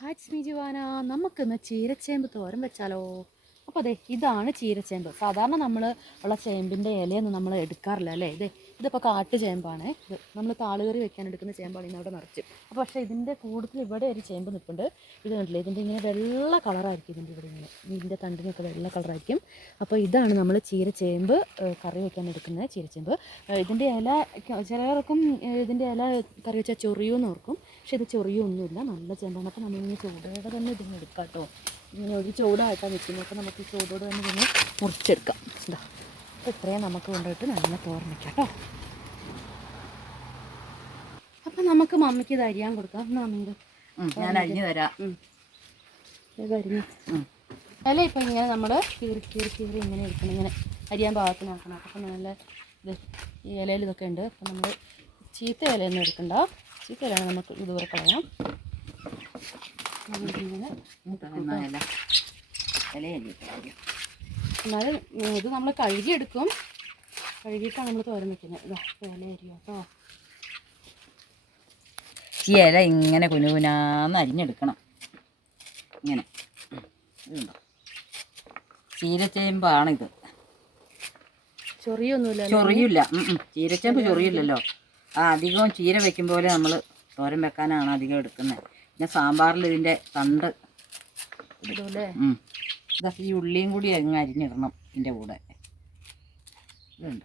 Hi സ്മിജുവാന, നമുക്കിന്ന് ചീരച്ചേമ്പ് തോരൻ വെച്ചാലോ? അപ്പോൾ അതെ, ഇതാണ് ചീരച്ചേമ്പ്. സാധാരണ നമ്മൾ ഉള്ള ചേമ്പിൻ്റെ ഇലയൊന്നും നമ്മൾ എടുക്കാറില്ല അല്ലേ. ഇതിപ്പോൾ കാട്ടു ചേമ്പാണ്. ഇത് നമ്മൾ താളുകറി വെക്കാൻ എടുക്കുന്ന ചേമ്പാണ് ഇന്നവിടെ നിറച്ച്. അപ്പോൾ പക്ഷേ ഇതിൻ്റെ കൂടുതൽ ഇവിടെ ഒരു ചേമ്പ് നിൽപ്പുണ്ട്. ഇത് കണ്ടില്ലേ, ഇതിൻ്റെ ഇങ്ങനെ വെള്ള കളറായിരിക്കും. ഇതിൻ്റെ ഇവിടെ ഇങ്ങനെ ഇതിൻ്റെ തണ്ടിനൊക്കെ വെള്ള കളറായിരിക്കും. അപ്പോൾ ഇതാണ് നമ്മൾ ചീരച്ചേമ്പ് കറി വെക്കാൻ എടുക്കുന്നത് ചീരച്ചേമ്പ്. ഇതിൻ്റെ ഇല ചിലർക്കും ഇതിൻ്റെ ഇല കറി വെച്ചാൽ ചൊറിയുമെന്ന് ഓർക്കും. പക്ഷെ ഇത് ചൊറിയൊന്നുമില്ല, നല്ല ചേമ്പാണ്. അപ്പോൾ നമ്മളിങ്ങനെ ചൂടോടെ തന്നെ ഇതിന് എടുക്കാം കേട്ടോ. ഇങ്ങനെ ഒരു ചൂടായിട്ടാണ് വെക്കുന്നത്. അപ്പോൾ നമുക്ക് ഈ ചൂടോട് തന്നെ ഇതിനെ മുറിച്ചെടുക്കാം. എന്താ അപ്പോൾ ഇത്രയും നമുക്ക് കൊണ്ടുപോയിട്ട് നല്ല തോരൻ വയ്ക്കാം കേട്ടോ. അപ്പം നമുക്ക് മമ്മിക്ക് ഇത് അരിയാൻ കൊടുക്കാം. മമ്മിൻ്റെ ഞാൻ അരിഞ്ഞു തരാം. അരിഞ്ഞ് ഇല ഇപ്പം ഇങ്ങനെ നമ്മൾ കീറി ഇങ്ങനെ എടുക്കണം, ഇങ്ങനെ അരിയാൻ പാകത്തിനാക്കണം. അപ്പം നല്ല ഇത് ഈ ഇലയിൽ ഇതൊക്കെ ഉണ്ട്. അപ്പം നമ്മൾ ചീത്ത ഇലയൊന്നും എടുക്കണ്ട, ചീത്ത ഇലയാണ് നമുക്ക് ഇതുവരെ കളയാം. ഇങ്ങനെ എന്നാലും ഇത് നമ്മൾ കഴുകിയെടുക്കും. കഴുകിയിട്ടാണ് നമ്മൾ തോരൻ വയ്ക്കുന്നത്. ഇതാ ഇല അരിയോ കേട്ടോ. ഈ ഇല ഇങ്ങനെ കുനുകുനാന്ന് അരിഞ്ഞെടുക്കണം. ഇങ്ങനെ ഇതുണ്ടോ, ചീരച്ചേമ്പാണിത്. ചൊറിയൊന്നുമില്ല, ചൊറിയില്ല. ചീരച്ചേമ്പ് ചൊറിയില്ലല്ലോ. അധികവും ചീര വെക്കും പോലെ നമ്മൾ തോരൻ വെക്കാനാണ് അധികം എടുക്കുന്നത്. പിന്നെ സാമ്പാറിൽ ഇതിൻ്റെ തണ്ട് ഇതുപോലെ ഇതൊക്കെ ഈ ഉള്ളിയും കൂടി അങ്ങ് അരിഞ്ഞിടണം ഇതിൻ്റെ കൂടെ. ഇതുണ്ട്.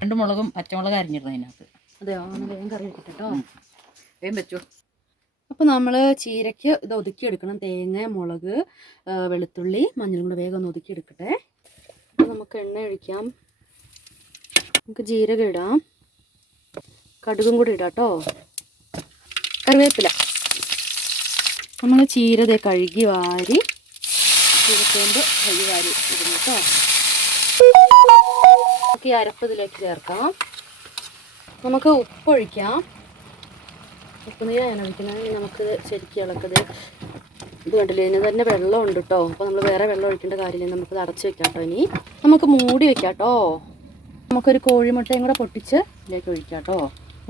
രണ്ട് മുളകും പച്ചമുളക് അരിഞ്ഞിടണം അതിനകത്ത്. അതെയോ, ഒന്ന് വേഗം കറി വെക്കട്ടെ കേട്ടോ. വേഗം വെച്ചു. അപ്പോൾ നമ്മൾ ചീരയ്ക്ക് ഇത് ഒതുക്കിയെടുക്കണം. തേങ്ങ, മുളക്, വെളുത്തുള്ളി, മഞ്ഞളും കൂടെ വേഗം ഒന്ന് ഒതുക്കിയെടുക്കട്ടെ. അപ്പോൾ നമുക്ക് എണ്ണ ഒഴിക്കാം. നമുക്ക് ജീരകം ഇടാം, കടുകും കൂടി ഇടാം കേട്ടോ. കറിവേപ്പില. നമ്മൾ ചീര കഴുകി വാരി ചീരച്ചേമ്പ് കഴുകി വാരി ഇടുന്നു കേട്ടോ. നമുക്ക് ഈ അരപ്പ് ഇതിലേക്ക് ചേർക്കാം. നമുക്ക് ഉപ്പൊഴിക്കാം. ഉപ്പ് നീരാണ് ഒഴിക്കുന്നത്. നമുക്ക് ശരിക്കും ഇളക്കത്. ഇത് കണ്ടില്ലേ, ഇതിന് തന്നെ വെള്ളമുണ്ട് കേട്ടോ. അപ്പോൾ നമ്മൾ വേറെ വെള്ളം ഒഴിക്കേണ്ട കാര്യമില്ല. നമുക്കിത് അടച്ച് വെക്കാം കേട്ടോ. ഇനി നമുക്ക് മൂടി വെക്കാം കേട്ടോ. നമുക്കൊരു കോഴിമുട്ടയും കൂടെ പൊട്ടിച്ച് ഇതിലേക്ക് ഒഴിക്കാം കേട്ടോ.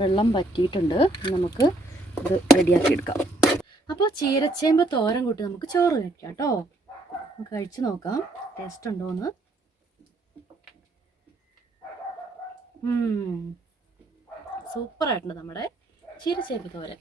വെള്ളം വറ്റിയിട്ടുണ്ട്. നമുക്ക് ഇത് റെഡിയാക്കി എടുക്കാം. അപ്പോൾ ചീരച്ചേമ്പ് തോരൻ കൂട്ടി നമുക്ക് ചോറ് കഴിക്കാം കേട്ടോ. നമുക്ക് കഴിച്ച് നോക്കാം ടേസ്റ്റ് ഉണ്ടോയെന്ന്. സൂപ്പറായിട്ടുണ്ട് നമ്മുടെ ചീരച്ചേമ്പ് തോരൻ.